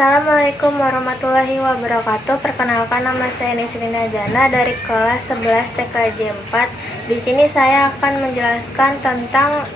Assalamualaikum warahmatullahi wabarakatuh. Perkenalkan, nama saya Nisrina Jana dari kelas 11 TKJ 4. Di sini saya akan menjelaskan tentang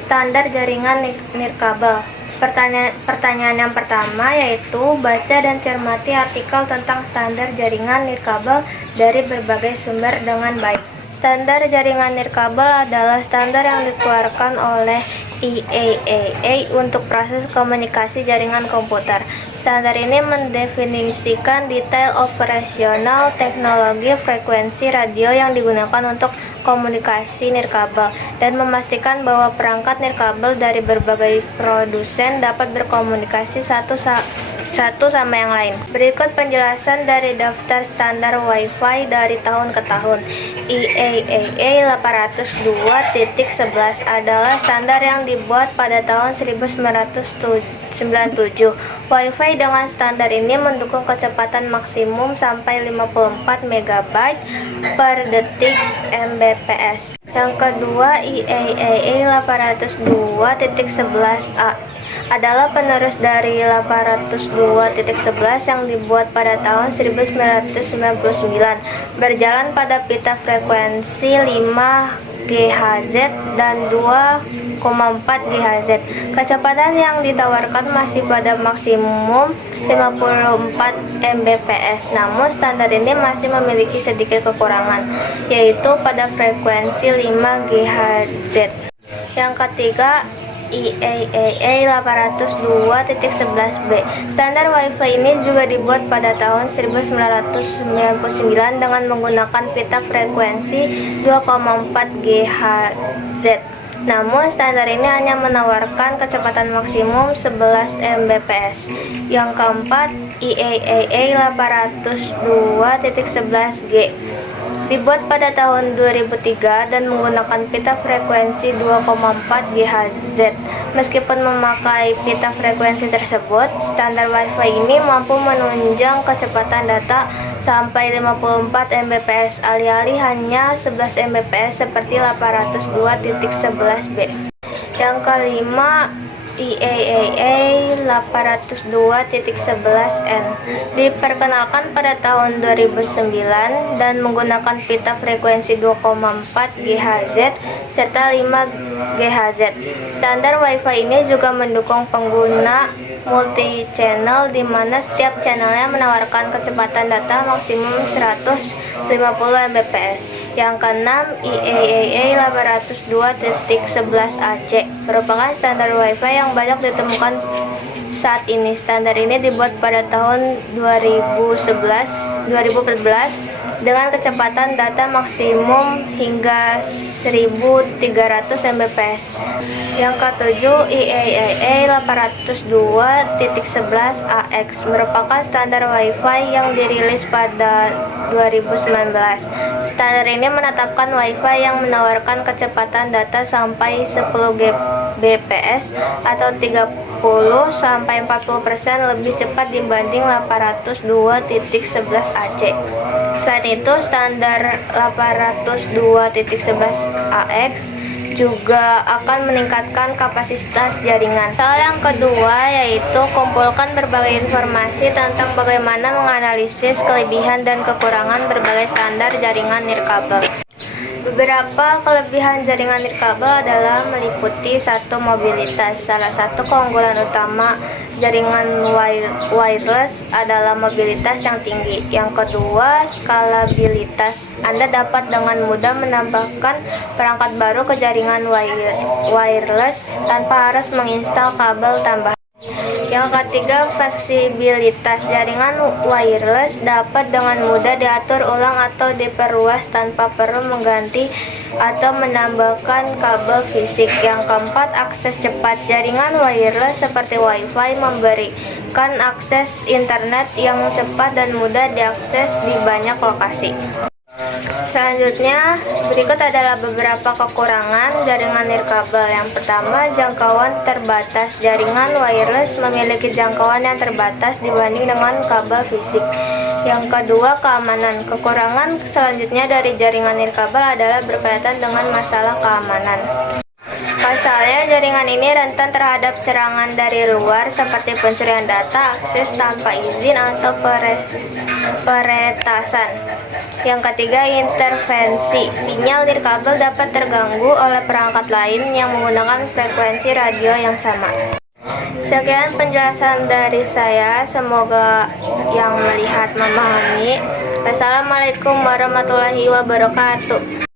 standar jaringan nirkabel. Pertanyaan yang pertama yaitu baca dan cermati artikel tentang standar jaringan nirkabel dari berbagai sumber dengan baik. Standar jaringan nirkabel adalah standar yang dikeluarkan oleh IEEE untuk proses komunikasi jaringan komputer. Standar ini mendefinisikan detail operasional teknologi frekuensi radio yang digunakan untuk komunikasi nirkabel dan memastikan bahwa perangkat nirkabel dari berbagai produsen dapat berkomunikasi satu sama yang lain. Berikut penjelasan dari daftar standar Wi-Fi dari tahun ke tahun. IEEE 802.11 adalah standar yang dibuat pada tahun 1997. Wi-Fi dengan standar ini mendukung kecepatan maksimum sampai 54 MB per detik Mbps. Yang kedua, IEEE 802.11a adalah penerus dari 802.11 yang dibuat pada tahun 1999, berjalan pada pita frekuensi 5 GHz dan 2,4 GHz. Kecepatan yang ditawarkan masih pada maksimum 54 Mbps, namun standar ini masih memiliki sedikit kekurangan, yaitu pada frekuensi 5 GHz. Yang ketiga, IEEE 802.11b. Standar Wi-Fi ini juga dibuat pada tahun 1999 dengan menggunakan pita frekuensi 2,4 GHz. Namun standar ini hanya menawarkan kecepatan maksimum 11 Mbps. Yang keempat, IEEE 802.11g dibuat pada tahun 2003 dan menggunakan pita frekuensi 2,4 GHz. Meskipun memakai pita frekuensi tersebut, standar Wi-Fi ini mampu menunjang kecepatan data sampai 54 Mbps, alih-alih hanya 11 Mbps seperti 802.11b. Yang kelima, IEEE 802.11n diperkenalkan pada tahun 2009 dan menggunakan pita frekuensi 2,4 GHz serta 5 GHz. Standar Wi-Fi ini juga mendukung pengguna multi-channel di mana setiap channelnya menawarkan kecepatan data maksimum 150 Mbps. Yang keenam, IEEE 802.11ac merupakan standar Wi-Fi yang banyak ditemukan saat ini. Standar ini dibuat pada tahun 2014 dengan kecepatan data maksimum hingga 1300 Mbps. Yang ketujuh, IEEE 802.11ax merupakan standar Wi-Fi yang dirilis pada 2019. Standar ini menetapkan Wi-Fi yang menawarkan kecepatan data sampai 10 Gbps atau 30-40% lebih cepat dibanding 802.11ac. Selain itu, standar 802.11ax juga akan meningkatkan kapasitas jaringan. Hal yang kedua yaitu kumpulkan berbagai informasi tentang bagaimana menganalisis kelebihan dan kekurangan berbagai standar jaringan nirkabel. Beberapa kelebihan jaringan nirkabel adalah meliputi satu, mobilitas. Salah satu keunggulan utama jaringan wireless adalah mobilitas yang tinggi. Yang kedua, skalabilitas. Anda dapat dengan mudah menambahkan perangkat baru ke jaringan wireless tanpa harus menginstal kabel tambahan. Yang ketiga, fleksibilitas. Jaringan wireless dapat dengan mudah diatur ulang atau diperluas tanpa perlu mengganti atau menambahkan kabel fisik. Yang keempat, akses cepat. Jaringan wireless seperti Wi-Fi memberikan akses internet yang cepat dan mudah diakses di banyak lokasi. Selanjutnya, berikut adalah beberapa kekurangan jaringan nirkabel. Yang pertama, jangkauan terbatas. Jaringan wireless memiliki jangkauan yang terbatas dibanding dengan kabel fisik. Yang kedua, keamanan. Kekurangan selanjutnya dari jaringan nirkabel adalah berkaitan dengan masalah keamanan. Pasalnya, jaringan ini rentan terhadap serangan dari luar seperti pencurian data, akses tanpa izin, atau peretasan. Yang ketiga, intervensi. Sinyal nirkabel dapat terganggu oleh perangkat lain yang menggunakan frekuensi radio yang sama. Sekian penjelasan dari saya, semoga yang melihat memahami. Wassalamualaikum warahmatullahi wabarakatuh.